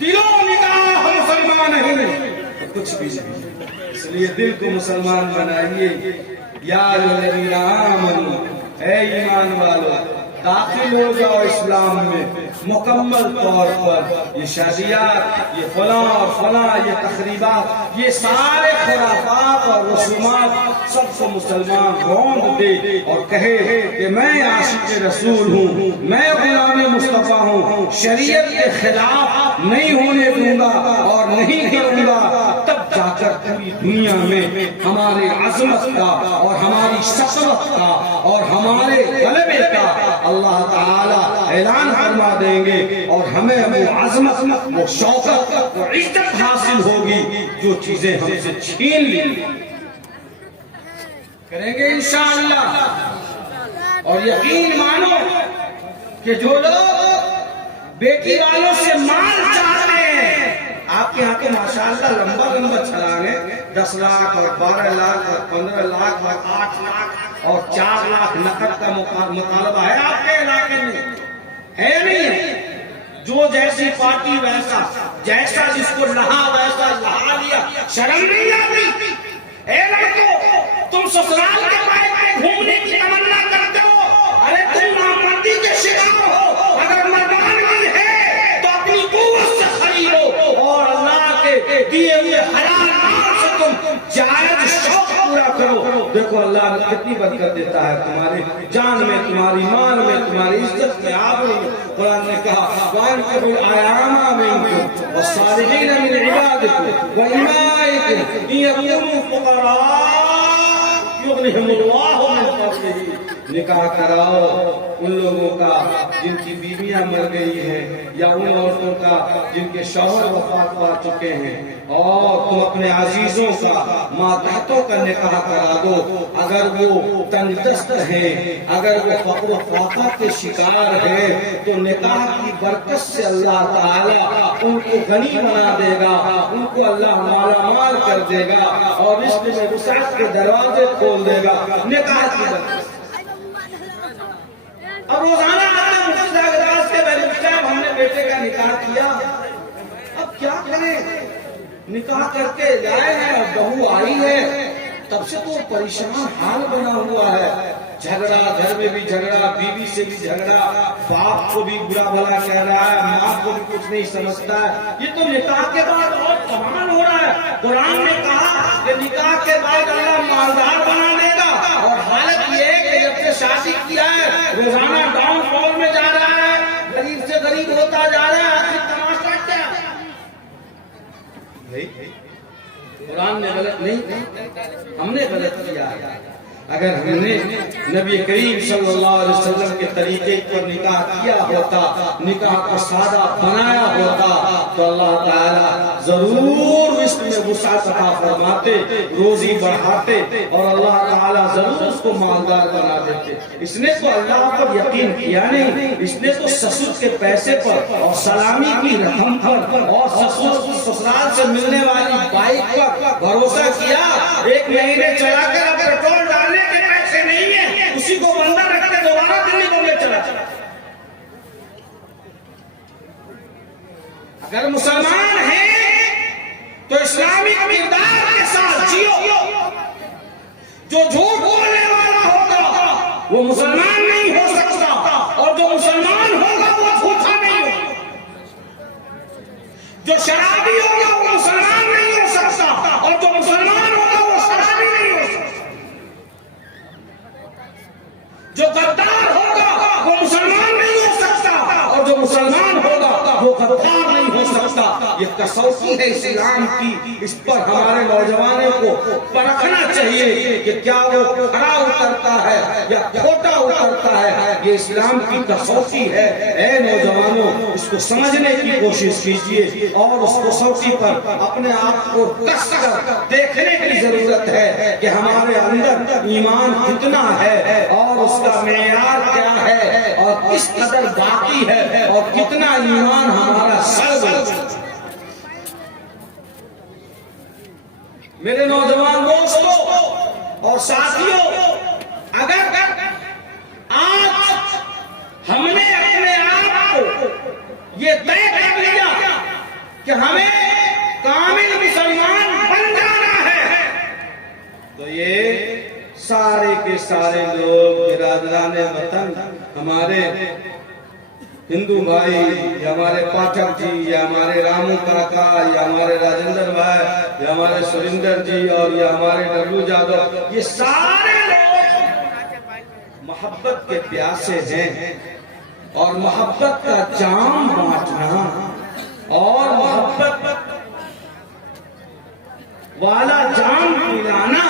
दिलों निगाह मुसलमान है तो कुछ भी नहीं। इसलिए दिल को मुसलमान बनाइए। या अय्युहल्लज़ीना आमनू, ऐ ईमान वालों, दाखिल हो जाओ इस्लाम में मुकम्मल तौर पर। ये शादियात, ये फला और फला, ये तकरीबात, ये सारे खुराफात और रसूमात सबको मुसलमान रौंद दे और कहे कि मैं आशिक़ रसूल हूँ, मैं गुलाम मुस्तफ़ा हूँ, शरीयत के खिलाफ नहीं होने दूंगा और नहीं करूंगा। तब जाकर पूरी दुनिया में हमारे अज़मत का और हमारी शफ़क़त का और हमारे गलबे का अल्लाह ताला ऐलान फरमा देंगे और हमें वो अज़मत, वो शौकत, वो इज्जत हासिल होगी जो चीजें हमसे छीन ली करेंगे इंशाअल्लाह। और यकीन मानो कि जो लोग बेटी वालों से माल चाहते हैं, आपके यहाँ के माशाअल्लाह लंबा लंबा छलांगे, 10 लाख और 12 लाख और 15 लाख और 8 लाख और 4 लाख नकद का मुतालबा है आपके इलाके में, है नहीं? जो जैसी पार्टी वैसा, जैसा जिसको लहा वैसा लहा लिया। शर्म नहीं आती? ए लड़कों, तुम ससुराल के बाइक में घूमने की तमन्ना करते हो, अरे तुम नामर्दी के शिकार हो। अगर मर्दानगी है तो अपनी कुव्वत से खरीदो और अल्लाह के दिए हुए हलाल माल से तुम जायज शौक पूरा करो। देखो अल्लाह कितनी बरकत देता है तुम्हारे जान में, तुम्हारी मान में, तुम्हारी इज्जत में, आबरू में। कुरान ने कहा वान कबिल आयामा मिनकुम वस्सालिहीन मिन इबादिकुम व इमाइकुम यकुनु फुकरा युगनिहिमुल्लाहु मिन फज़लिही। निकाह कराओ उन लोगों का जिनकी बीवियां मर गई हैं, या उन औरतों का जिनके शौहर वफात पा चुके हैं, और तुम अपने अजीजों का, मातहतों का निकाह करा दो। अगर वो तंदुरुस्त है, अगर वो फक़्र फ़ाक़ा के शिकार है, तो निकाह की बरकत से अल्लाह ताला उनको गनी बना देगा, उनको अल्लाह मालामाल कर देगा और रिज़्क़ में वुसअत के दरवाजे खोल देगा निकाह की बरकत। अब रोजाना हमने बेटे का निकाह किया, अब क्या करें? निकाह करके लाए हैं और बहू आई है, तब से तो परेशान हाल बना हुआ है। झगड़ा, घर में भी झगड़ा, बीवी से भी झगड़ा, बाप को भी बुरा भला कह रहा है, माँ को भी कुछ नहीं समझता है। ये तो निकाह के बाद और कमाल हो रहा है। कुरान ने कहा कि निकाह के बाद अल्लाह मालदार बना देगा, और हालत ये कि जब से शादी किया है रोजाना डाउनफॉल में जा रहा है, गरीब से गरीब होता जा रहा है। आखिर तमाशा क्या? कुरान ने गलत नहीं, हमने गलत किया। अगर हमने नबी करीम सल्लल्लाहु अलैहि वसल्लम के तरीके पर निकाह किया होता, निकाह को सादा बनाया होता, तो अल्लाह ताला जरूर इसमें वुसअत अता फरमाते, रोजी बढ़ाते और अल्लाह ताला जरूर उसको मालदार बना देते। इसने तो अल्लाह पर यकीन किया नहीं, इसने तो ससुर के पैसे पर और सलामी की रकम पर और ससुराल से मिलने वाली बाइक पर भरोसा किया। 1 महीने चलाकर अब पेट्रोल डालने के पैसे नहीं है, उसी को बंदा रख के दोबारा दिल्ली घूमने चला। अगर मुसलमान है तो इस्लामी किरदार के साथ जियो। जो झूठ बोलने वाला होगा वो मुसलमान नहीं हो सकता, और जो मुसलमान होगा वो झूठा नहीं होगा। जो शराबी होगा वो मुसलमान नहीं हो सकता, और जो मुसलमान होगा वो शराबी नहीं हो सकता। जो गद्दार होगा वो मुसलमान नहीं हो सकता, और जो मुसलमान होगा वो गद्दार नहीं हो सकता। ये कसौटी है इस्लाम की। इस पर हमारे नौजवानों को परखना चाहिए कि क्या वो खरा उतरता है या खोटा उतरता है। ये इस्लाम की कसौटी है। ऐ नौजवानों, इसको समझने की कोशिश कीजिए और उस कसौटी पर अपने आप को कस कर देखने की जरूरत है कि हमारे अंदर ईमान कितना है और उसका मेयार क्या है और किस कदर बाकी है और कितना ईमान हमारा सर्व। मेरे नौजवान दोस्तों और साथियों, अगर आज हमने अपने आप को ये तय कर लिया तो ये सारे के सारे लोग बिरादरान वतन, हमारे हिंदू भाई, या हमारे पाठक जी, या हमारे रामू काका, या हमारे राजेंद्र भाई, या हमारे सुरेंद्र जी, और या हमारे डब्लू यादव, ये सारे लोग मोहब्बत के प्यासे हैं। और मोहब्बत का जाम बांटना और मोहब्बत वाला जाम पिलाना,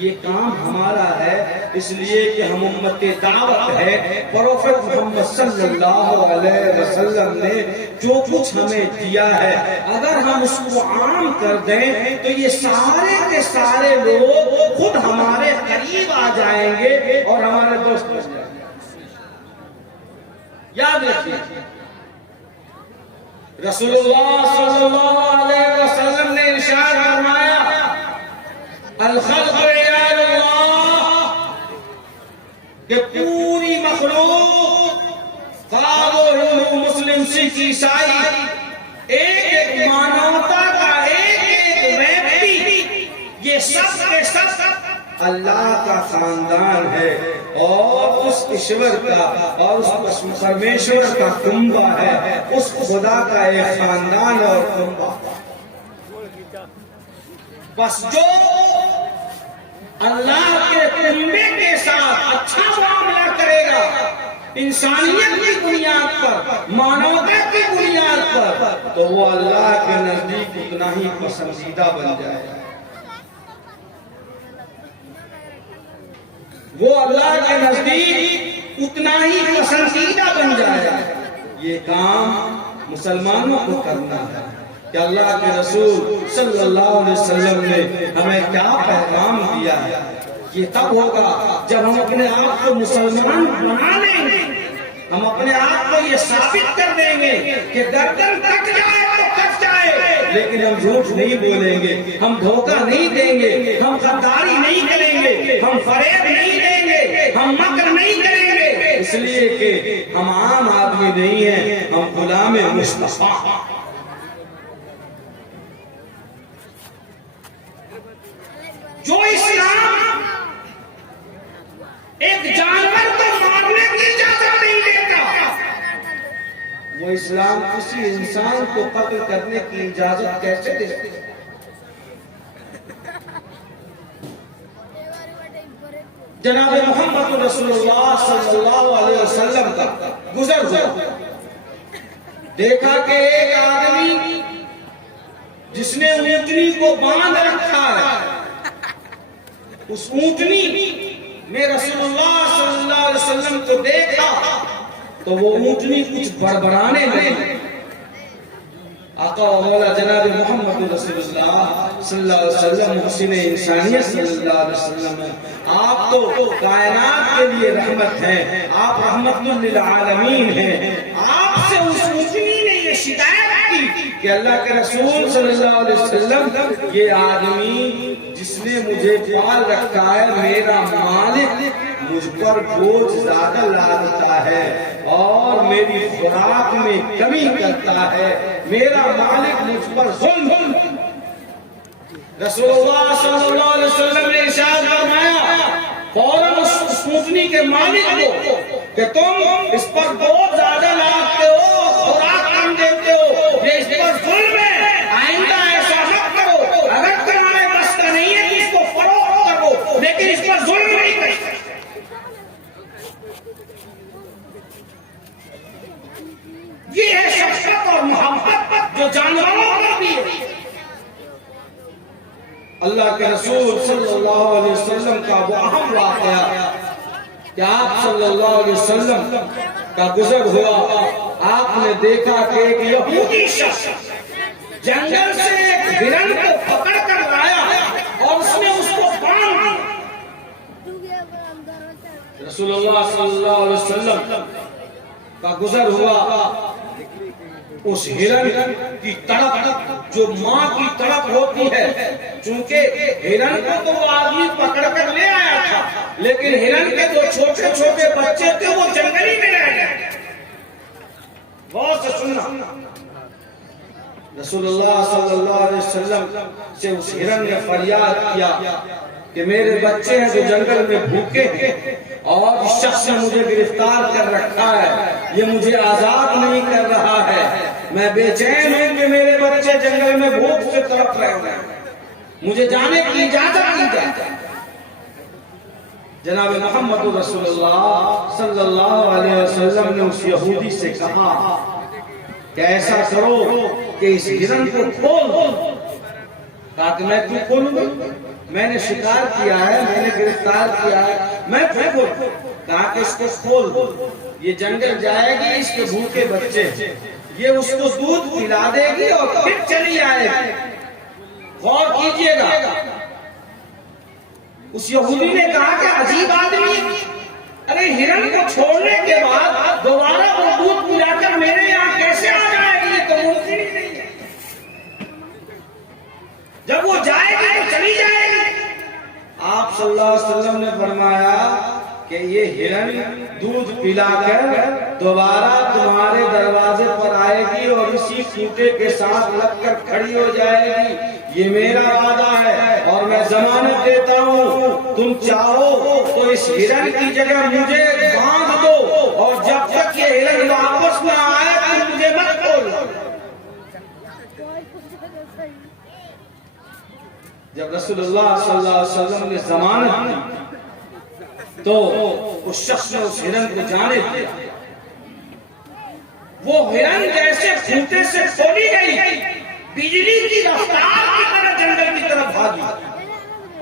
ये काम हमारा है। इसलिए कि हम उम्मत दावत है। प्रोफेट मोहम्मद सल्लल्लाहु अलैहि वसल्लम ने जो कुछ हमें दिया है, अगर हम उसको आम कर दें तो ये सारे के सारे लोग खुद हमारे करीब आ जाएंगे और हमारे दोस्त बन जाएंगे। याद रखिए, रसूलुल्लाह सल्लल्लाहु अलैहि वसल्लम ने इरशाद फरमाया, अल खल्क़ कि पूरी मखलूक, हिंदू मुस्लिम सिख ईसाई, एक मानवता का एक व्यक्ति, ये सब के सब अल्लाह का खानदान है और उस ईश्वर का और उस परमेश्वर का कुंबा है, उस खुदा का एक खानदान और कुंबा। बस जो अल्लाह के कुंबे के साथ अच्छा मामला करेगा, इंसानियत की बुनियाद पर, मानवता की बुनियाद पर, तो वो अल्लाह के नजदीक उतना ही पसंदीदा बन जाएगा। वो अल्लाह के नजदीक उतना ही पसंदीदा बन जाएगा। ये काम मुसलमानों को करना है कि अल्लाह के रसूल सल्लल्लाहु अलैहि वसल्लम ने हमें क्या पैगाम दिया है। ये तब होगा जब हम अपने आप को मुसलमान बना लेंगे, हम अपने आप को ये साबित कर देंगे कि गर्दन कट जाए तो कट जाए, लेकिन हम झूठ नहीं बोलेंगे, हम धोखा नहीं देंगे, हम गद्दारी नहीं करेंगे, हम फरेब नहीं देंगे, हम मकर नहीं करेंगे, इसलिए कि हम आम आदमी नहीं हैं, हम गुलाम मुस्तफा। जो इस्लाम एक जानवर को मारने की इजाजत नहीं देता, वो इस्लाम किसी इंसान को कत्ल करने की इजाजत कैसे देता? जनाब मोहम्मद रसूलुल्लाह सल्लल्लाहु अलैहि वसल्लम का गुजर हुआ, देखा कि एक आदमी जिसने ऊंटनी को बांध रखा है, उस ऊंटनी में रसूलुल्लाह सल्लल्लाहु अलैहि वसल्लम को देखा तो वो ऊंटनी कुछ बड़बड़ाने लगी। आका व मौला जनाब मोहम्मद रसूलुल्लाह सल्लल्लाहु अलैहि वसल्लम, हुस्न इंसानियत सल्लल्लाहु अलैहि वसल्लम, आप तो कायनात के लिए रहमत हैं, आप रहमतुल लिल आलमीन हैं। आपसे उस ऊंटनी ने ये शिकायत की कि अल्लाह के रसूल सल्लल्लाहु अलैहि वसल्लम, ये आदमी जिसने मुझे पाल रखा है, मेरा मालिक मुझ पर बोझ ज्यादा लादता है और मेरी खुराक में कमी करता है, मेरा मालिक मुझ पर जुल्म। रसूलुल्लाह सल्लल्लाहु अलैहि वसल्लम ने इरशाद फरमाया फौरन उस ऊंटनी के मालिक को कि तुम इस पर बोझ ज्यादा लादते हो, खुराक कम देते हो, ये इस पर जुल्म है, आइंदा ऐसा मत करो। अगर तुम्हारे बस का नहीं है तो इसको फरोख्त करो, लेकिन इस पर जुल्म नहीं करो। ये है शफ़क़त और मोहब्बत जो जानवरों पर भी है। अल्लाह के रसूल सल्लल्लाहु अलैहि वसल्लम का वो अहम वाक़या कि आप सल्लल्लाहु अलैहि वसल्लम का गुजर हुआ, आपने देखा कि एक यहूदी शख्स जंगल से एक हिरन को पकड़ कर लाया और उसने उसको बांध दिया। रसूलुल्लाह सल्लल्लाहु अलैहि वसल्लम का गुजर हुआ, उस हिरन की तड़प जो माँ की तड़प होती है, चूंकि हिरन को तो वो आदमी पकड़ कर ले आया था, लेकिन हिरन के जो छोटे छोटे बच्चे थे वो जंगली में रह गए। बहुत से सुनना, रसूलुल्लाह सल्लल्लाहु अलैहि वसल्लम से उस हिरन ने फरियाद किया कि मेरे बच्चे हैं जो जंगल में भूखे हैं और इस शख्स ने मुझे गिरफ्तार कर रखा है, ये मुझे आजाद नहीं कर रहा है, मैं बेचैन हूं कि मेरे बच्चे जंगल में भूख से तड़प रहे हैं, मुझे जाने की इजाजत दी जाए। जनाब मोहम्मद रसूलुल्लाह सल्लल्लाहु अलैहि वसल्लम ने उस यहूदी से कहा कि ऐसा करो कि इस हिरन को खोल दो। कहा कि मैं क्यों खोलूंगा, मैंने शिकार किया है, मैंने गिरफ्तार किया है, मैं क्यों खोलूं। कहा कि इसको खोल दो, ये जंगल जाएगी, इसके भूखे बच्चे, ये उसको दूध पिला देगी और फिर चली आएगी। गौर कीजिएगा, उस यहूदी ने कहा कि अजीब आदमी, अरे हिरन को छोड़ने के बाद दोबारा वो दूध पिलाकर मेरे यहाँ कैसे आ जाएगी, ये तो मुमकिन ही नहीं है। जब वो जाएगी तो चली जाएगी। आप सल्लल्लाहु अलैहि वसल्लम ने फरमाया कि ये हिरन दूध पिलाकर दोबारा तुम्हारे दरवाजे पर आएगी और इसी खूंटे के साथ लगकर खड़ी हो जाएगी, ये मेरा वादा है और मैं जमानत देता हूँ। तुम चाहो तो इस हिरन की जगह मुझे बांध दो और जब तक ये हिरन वापस न आए तुम मुझे मत खोलो। जब रसूलुल्लाह सल्लल्लाहु अलैहि वसल्लम ने जमानत दी तो उस शख्स ने उस हिरन को जाने दिया। वो हिरन जैसे खूंटे से खोली गई, बिजली की रफ्तार की तरह जंगल की तरफ भागी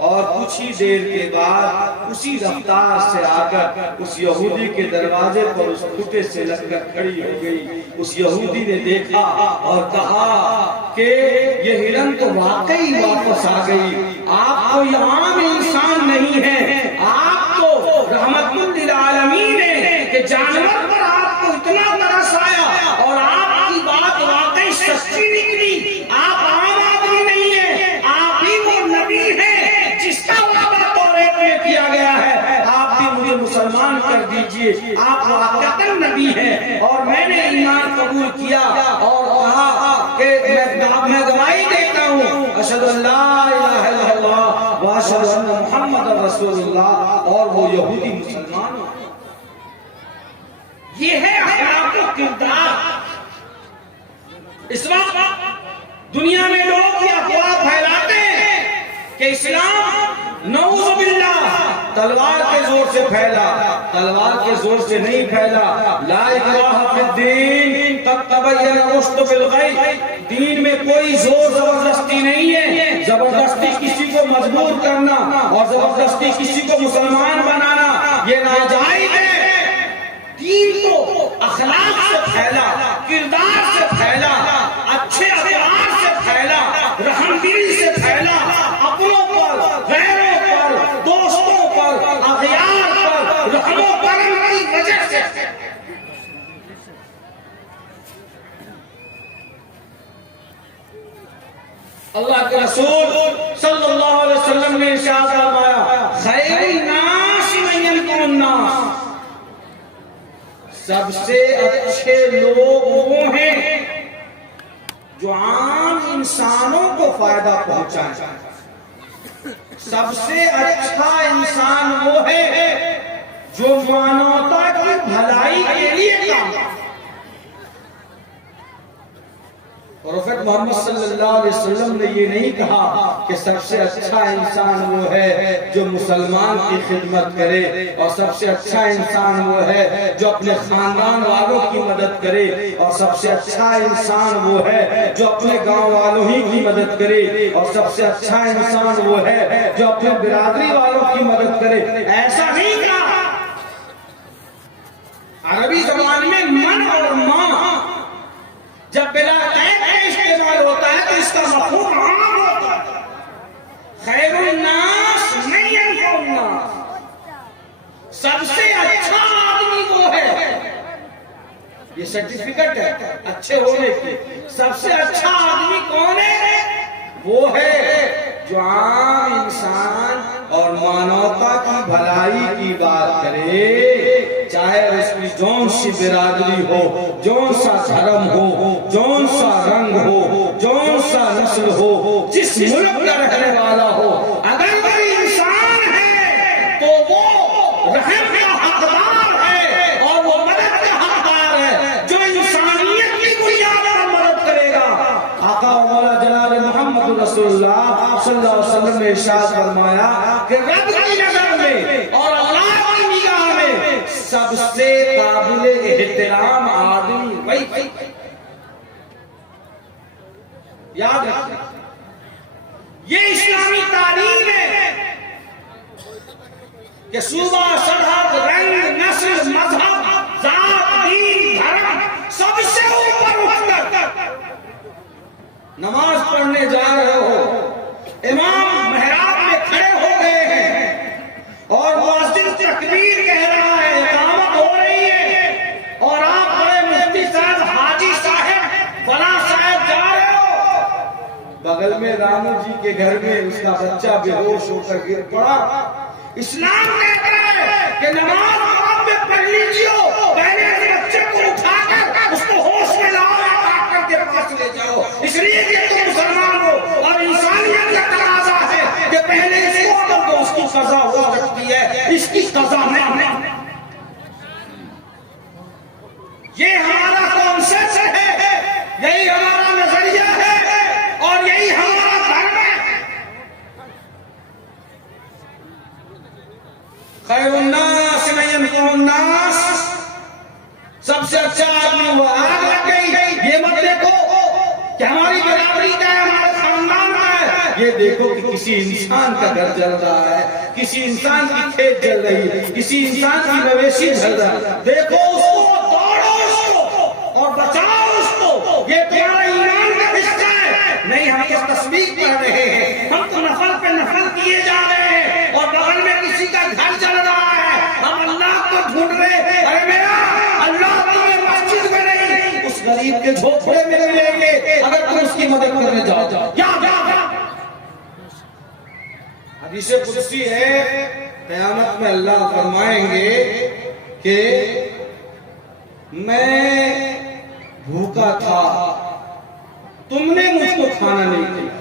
और कुछ ही देर के बाद उसी रफ्तार से आकर उस यहूदी के दरवाजे पर उस खूंटे से लगकर खड़ी हो गई। उस यहूदी ने देखा और कहा कि ये हिरन तो वाकई वापस आ गई, आप कोई आम इंसान नहीं है, आप तो रहमतुल लिल आलमीन है कि जानवर पर आपको इतना तरस आया और आपकी बात वाकई सच्ची निकली। आप आम आदमी नहीं है, आप ही वो नबी है जिसका वादा तौरात में किया गया है। आप भी मुझे मुसलमान कर दीजिए, आप वाकई नबी हैं। और मैंने ईमान कबूल किया और कहा कि मैं गवाही देता हूँ अशहदु अल्ला इलाहा इल्लल्लाह व अशहदु अन्ना मुहम्मदर रसूलुल्लाह। और वो यहूदी मुसलमान हो। ये है अखलाक व किरदार। इस वक्त दुनिया में लोग ये अफवाह फैलाते हैं कि इस्लाम नऊज़ बिल्लाह तलवार के जोर से फैला, तलवार के जोर से नहीं फैला। ला इकराह फिद्दीन क़द तबय्यन रुश्द बिल गय। दीन में कोई जोर जबरदस्ती नहीं है। जबरदस्ती किसी को मजबूर करना और जबरदस्ती किसी को मुसलमान बनाना ये नाजायज है। दीन तो अखलाक से फैला, किरदार से फैला, अच्छे अखलाक से फैला, रहमदिली से फैला, अपनों पर, गैरों पर, दोस्तों पर, अखयार पर रहमो करम की वजह से। अल्लाह के रसूल सल्लल्लाहु अलैहि वसल्लम ने इरशाद फरमाया, खैरुन नास मन यनकुरुन नास। सबसे अच्छे लोग वो हैं जो आम इंसानों को फायदा पहुंचाए। सबसे अच्छा इंसान वो है जो मानवता की भलाई के लिए काम करे। प्रोफेट मोहम्मद सल्लल्लाहु अलैहि वसल्लम ने ये नहीं कहा कि सबसे अच्छा इंसान वो है जो मुसलमान की खिदमत करे और सबसे अच्छा इंसान वो है जो अपने खानदान वालों की मदद करे और सबसे अच्छा इंसान वो है जो अपने गांव वालों ही की मदद करे और सबसे अच्छा इंसान वो है जो अपने बिरादरी वालों की मदद करे। ऐसा नहीं कहा। अरबी जबान में मन और मां जब बिला इस्तेमाल होता है तो इसका मफहूम आम होता है। खैरुन नास मन यनकुरुन नास। सबसे अच्छा आदमी वो है, ये सर्टिफिकेट है अच्छे होने की। सबसे अच्छा आदमी कौन है? वो है जो आम इंसान और मानवता की भलाई की बात करे, चाहे उसकी जौन सी बिरादरी हो, जौन सा धर्म हो, जौन सा रंग हो, जौन सा नस्ल हो, जिस मुल्क का रहने वाला हो, अगर कोई इंसान है तो वो रहम का हकदार है और वो मदद का हकदार है। जो इंसानियत की बुनियाद पर मदद करेगा, आका मौला जनाब मोहम्मद रसूलुल्लाह सल्लल्लाहु अलैहि वसल्लम ने इरशाद फरमाया कि रब की नजर में और अल्लाह की निगाह में सबसे काबिल एहतराम आदमी वही। याद रखिए, ये इस्लामी तालीम है कि सूबा, सरहद, रंग, नस्ल, मजहब, जात, दीन, धर्म सबसे ऊपर उठकर नमाज पढ़ने जा रहे हो, इमाम मेहराब में खड़े हो गए हैं और मुअज्जिन तकबीर कह रहा है, इकामत हो रही है और आप बड़े मुफ्ती साहब, हाजी साहब, फला साहब जा रहे हो, बगल में रामू जी के घर में उसका बच्चा बेहोश होकर गिर पड़ा। इस्लाम कहता है कि नमाज आप में पढ़ लीजिए, पहले इस बच्चे को उठाकर उसको होश में लाओ या डॉक्टर के पास ले जाओ, इसलिए कि तुम मुसलमान हो और इंसानियत का तकाजा है कि पहले इसको अमल दो, उसकी सजा हो सकती है, इसकी सजा नहीं। ये हमारा कॉन्सेप्ट है, यही हमारा नजरिया है और यही हमारा धर्म है। खैरुन्नास मन यनफउन्नास, सबसे अच्छा आदमी हुआ। आग लग गई, ये मत देखो कि हमारी बराबरी का है, हमारे खानदान का है, ये देखो कि किसी इंसान का घर जल रहा है, किसी इंसान की खेत जल रही है, किसी इंसान की मवेशी जल रहा है, देखो उसको, दौड़ो उसको और बचाओ उसको, ये तुम्हारा ईमान का हिस्सा है। नहीं, हम तो तस्बीह पढ़ रहे हैं, हम तो नफल पे नफल किए जा रहे हैं और बगल में किसी का घर जल रहा है, हम अल्लाह को ढूंढ रहे हैं। अरे मेरा अल्लाह तुम्हें मस्जिद में नहीं, उस गरीब के झोपड़े में मिलेंगे अगर तुम उसकी मदद करने जाओ। क्या हदीस कुदसी है, क़यामत में अल्लाह फरमाएंगे कि मैं भूखा था, तुमने मुझको खाना नहीं दिया।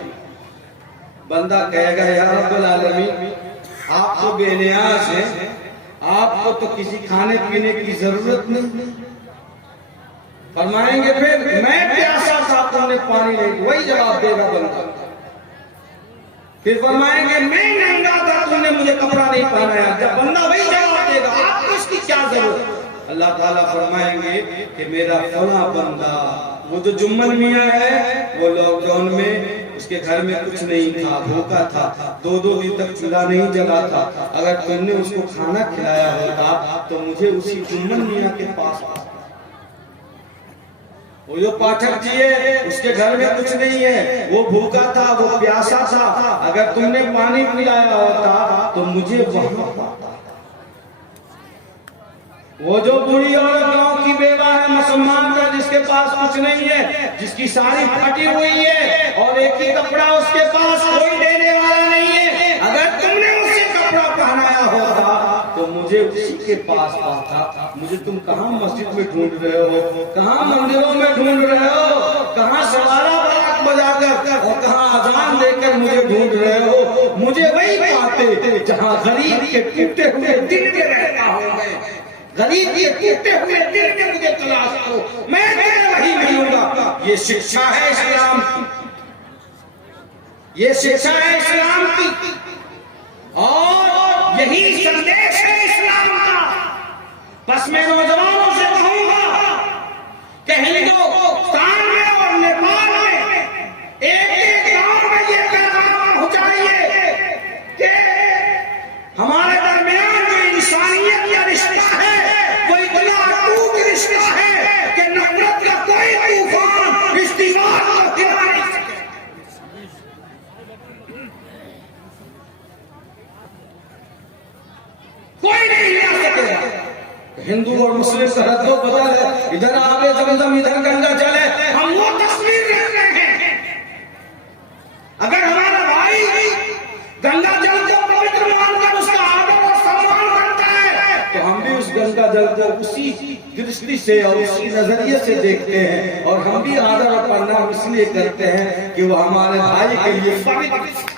बंदा कहेगा या रब्बुल आलमीन, आप तो बेनियाज हैं, आपको तो किसी खाने पीने की जरूरत नहीं। फरमाएंगे फिर मैं प्यासा था, तुमने पानी नहीं, वही जवाब देगा बंदा। फिर फरमाएंगे मैं नंगा था, तुमने मुझे कपड़ा नहीं पहनाया, जब बंदा वही जवाब देगा, आपको इसकी क्या जरूरत। अल्लाह ताला फरमाएंगे कि मेरा फला बंदा, वो जो जुम्मन मियाँ है, वो लॉकडाउन में उसके घर में कुछ नहीं था, भूखा था, 2-2 दिन तक चूल्हा नहीं जला था, अगर तुमने उसको खाना खिलाया होता तो मुझे उसी जुम्मन मियाँ के पास, वो जो पाठक जी है उसके घर में कुछ नहीं है, वो भूखा था, वो प्यासा था, अगर तुमने पानी पिलाया होता तो मुझे वहां पाता। वो जो बुढ़ी औरत गांव की बेवा है, मुसलमान का, जिसके पास कुछ नहीं है, जिसकी साड़ी फटी हुई है और एक ही कपड़ा उसके पास, कोई देने वाला नहीं है, अगर तुमने उसे कपड़ा पहनाया होता तो मुझे उसी के पास पाता। मुझे तुम कहाँ मस्जिद में ढूंढ रहे हो, कहाँ मंदिरों में ढूंढ रहे हो, कहाँ सवारा बारात बजाकर और कहाँ अजान देकर मुझे ढूंढ रहे हो। मुझे वही पाते जहाँ गरीब के टूटे हुए दिल के रहता हूँ, गरीब के टूटे हुए दिल में मुझे तलाश करो, मैं वही मिलूंगा। ये शिक्षा है इस्लाम की, ये शिक्षा है इस्लाम की और यही संदेश है इस्लाम का। बस मैं नौजवानों से कहूंगा कि हिंदुस्तान में और नेपाल में एक गांव में ये पैगाम पहुंचाइए कि हमारे दरमियान जो इंसानियत का रिश्ता है वो इतना अटूट रिश्ता है कि नफरत का कोई तूफान इस दीवार को हिला नहीं सके। कोई नहीं हिला सकेगा। हिंदू और मुस्लिम का रद्दो बदल है, इधर आगे जमजम इधर गंगा जल है, हम वो तस्वीर देख रहे हैं। अगर हमारा भाई गंगा जल को पवित्र मानकर उसका आदर और सम्मान करता है तो हम भी उस गंगा बदल को उसी दृष्टि से और उसी नजरिए से देखते हैं। और हम भी आदर और प्रणाम इसलिए करते हैं कि वो हमारे भाई के लिए पवित्र।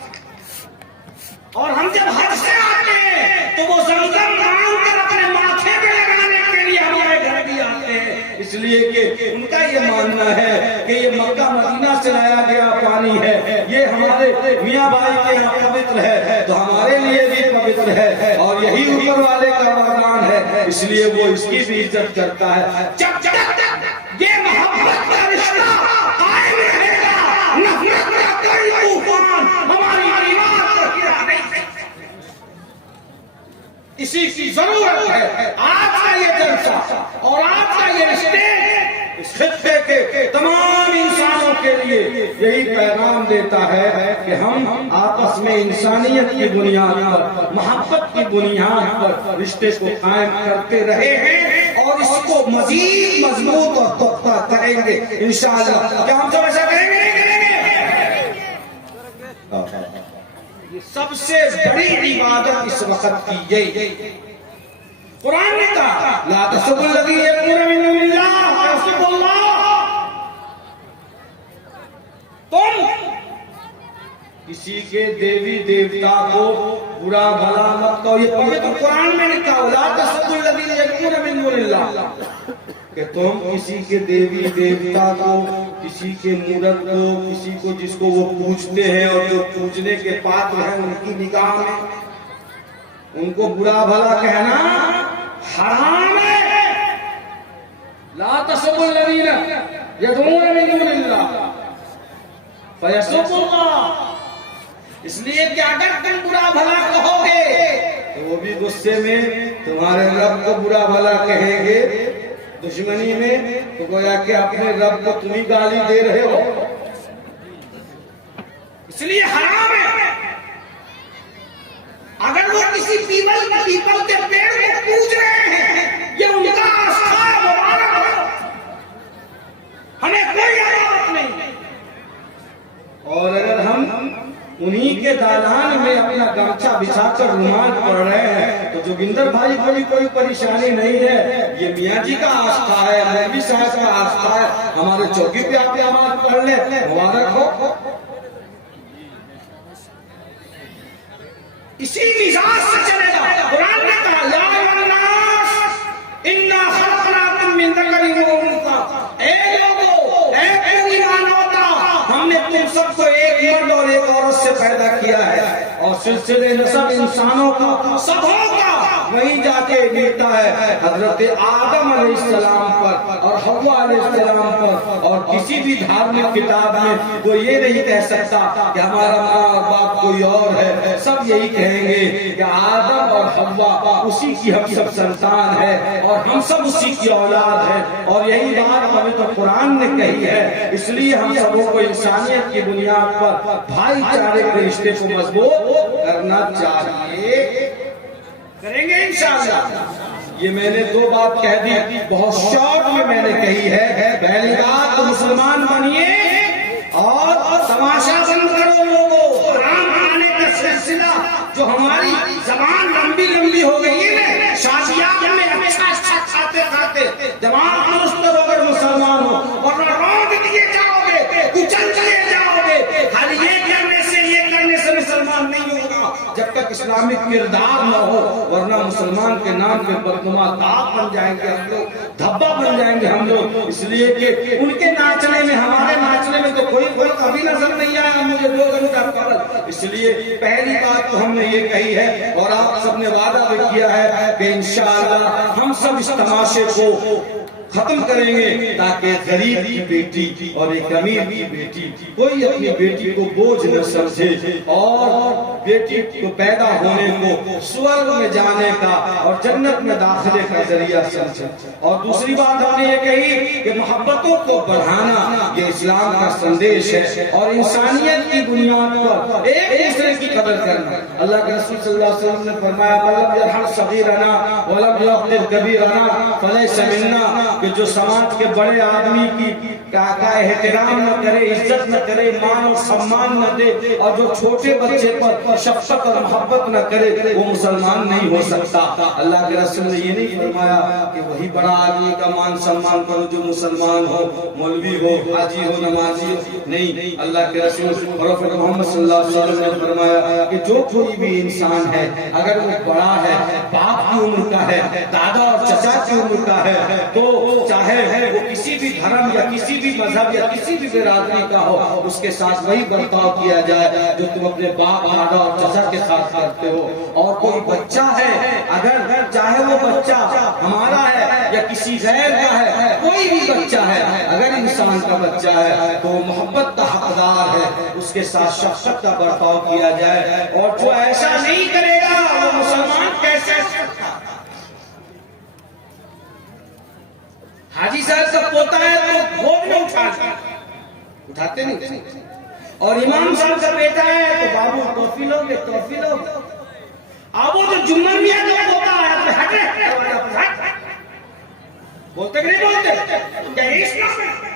और हम जब हज से आते हैं तो वो ज़मज़म मांगकर अपने माथे पे लगाने के लिए हमारे घर भी आते हैं, इसलिए कि उनका ये मानना है कि ये मक्का मदीना से लाया गया पानी है, ये हमारे मियाँ भाई के यहाँ पवित्र है तो हमारे लिए भी पवित्र है और यही ऊपर वाले का वरदान है, इसलिए वो इसकी भी इज्जत करता है। जब तक ये मोहब्बत का रिश्ता कायम रहेगा, नफरत का कोई तूफान हमारी ईमान को गिरा नहीं सकता। इसी की जरूरत है। आज का ये जलसा और आज का ये स्टेज इस खित्ते के तमाम इंसानों के लिए यही पैगाम देता है कि हम आपस में इंसानियत की बुनियाद पर, मोहब्बत की बुनियाद पर रिश्ते को कायम करते रहे हैं और इसको मजीद मजबूत और पुख्ता करेंगे इंशाअल्लाह। क्या हम सब ऐसा करेंगे? ये सबसे बड़ी इबादत इस वक्त की यही। कुरान ने कहा ला तसब्बुल लज़ी यक़ूलु मिन दुनिल्लाह तसब्बुल्लाह, तुम किसी के देवी देवता को बुरा भला मत कहो। ये पवित्र कुरान में लिखा हो ला तसब्बुल लज़ी यक़ूलु मिन दुनिल्लाह, कि तुम किसी के देवी देवता को, किसी के मूर्त को, किसी को जिसको वो पूजते हैं और जो पूजने के पात्र हैं उनकी निगाह में उनको बुरा भला कहना हराम है। ला तसब्बुल लज़ीना यदऊना मिन दुनिल्लाह फयसुब्बुल्लाह, इसलिए कि अगर तुम बुरा भला कहोगे तो वो भी गुस्से में तुम्हारे रब को बुरा भला कहेंगे, दुश्मनी में तो गोया कि अपने रब को तुम ही गाली दे रहे हो, इसलिए हराम है। अगर वो किसी पीपल के पेड़ में पूज रहे हैं, ये उनका आस्था मुबारक हो, हमें कोई अदावत नहीं। और अगर हम उन्हीं के दालान में अपना गमछा बिछाकर रुमाल पढ़ रहे हैं तो जोगिंदर भाई को भी कोई परेशानी नहीं है, ये मियाँ जी का आस्था है, मौलवी साहब का आस्था है, हमारे चौकी पे आप नमाज पढ़ ले, मुबारक हो। इसी मिजाज से चलेगा। कुरान ने कहा या अय्युहन्नास इन्ना खलक़नाकुम मिन ज़करिन व उन्सा, ऐ लोगों, ऐ पूरी मानवता, हमने तुम सबको एक मर्द और एक औरत से पैदा किया है और सिलसिले नसब इंसानों का सबों का वहीं जाके मिलता है हजरत आदम अलैहिस्सलाम पर और हव्वा अलैहिस्सलाम पर। और किसी भी धार्मिक किताब में कोई ये नहीं कह सकता कि हमारा माँ और बाप कोई और है, सब यही कहेंगे कि आदम और हव्वा उसी की हम सब संतान है और हम सब उसी की औलाद है। और यही बात पवित्र कुरान ने कही है, इसलिए हम सबों को इंसानियत की बुनियाद पर भाईचारे के रिश्ते को मजबूत करना चाहिए, करेंगे इंशाअल्लाह। ये मैंने दो बात कह दी, बहुत शौक में मैंने कही है। पहली बात तो मुसलमान बनिए और तमाशा बंद करो लोगों। राम आने का सिलसिला जो हमारी जबान लंबी लंबी हो गई है, शादियां में अच्छा खाते खाते दिमाग दुरुस्त हो अगर मुसलमान हो, और रोड दिए जाओगे, कुचल दिए जाओगे, खाली ये करने से मुसलमान नहीं होगा जब तक इस्लामिक किरदार न हो, वरना मुसलमान के नाम पे बदनुमा दाग बन जाएंगे हम लोग, धब्बा बन जाएंगे हम लोग। इसलिए कि उनके नाचने में हमारे नाचने में तो कोई फर्क अभी नजर नहीं आया मुझे 2 घंटा कबल। इसलिए पहली बात तो हमने ये कही है और आप सबने वादा भी किया है कि इंशाअल्लाह हम सब इस तमाशे को खत्म करेंगे ताकि गरीब की बेटी और एक अमीर की बेटी कोई अपनी बेटी को बोझ न समझे और बेटी को पैदा होने को स्वर्ग में जाने का और जन्नत में दाखिले का जरिया समझे। और दूसरी बात हमने ये कही कि मोहब्बतों को बढ़ाना ये इस्लाम का संदेश है और इंसानियत की बुनियाद पर एक दूसरे की कदर करना। अल्लाह के रसूल सल्लल्लाहु अलैहि वसल्लम ने फरमाया वलम यरहम सगीरना वलम यग़फिर कबीरना फलैसा मिन्ना, कि जो समाज के बड़े आदमी की का एहतराम न करे, इज्जत न करे, मान और सम्मान न दे, और जो छोटे बच्चे पर शफकत और मोहब्बत न करे, वो मुसलमान नहीं हो सकता। अल्लाह के रसूल ने ये नहीं फरमाया कि वही बड़ा आदमी का मान सम्मान करो जो मुसलमान हो, मौलवी हो, हाजी हो, नमाजी हो। नहीं, अल्लाह के रसूल प्रोफेट मोहम्मद सल्लल्लाहु अलैहि वसल्लम ने फरमाया कि जो कोई भी इंसान है, अगर वो बड़ा है, बाप की उम्र का है, दादा और चचा की उम्र का है, तो चाहे वो किसी भी धर्म या किसी भी मजहब या किसी भी बिरादरी का हो, उसके साथ वही बर्ताव किया जाए जो तुम अपने बाप, दादा और चचा के साथ करते हो। और कोई बच्चा है, अगर चाहे वो बच्चा हमारा है या किसी गैर का है, कोई भी बच्चा है, अगर इंसान का बच्चा है तो मोहब्बत का हकदार है, उसके साथ शफकत का बर्ताव किया जाए। और जो ऐसा नहीं करेगा वो मुसलमान कैसे सकता? हाजी साहब का पोता है तो गोद में उठाते नहीं, और इमाम साहब का बेटा है तो बाबू टॉफी लोगे, टॉफी लोगे। अब वो तो जुम्मन मियां का पोता है, बोलते कि नहीं बोलते? क्या इस्लाम है?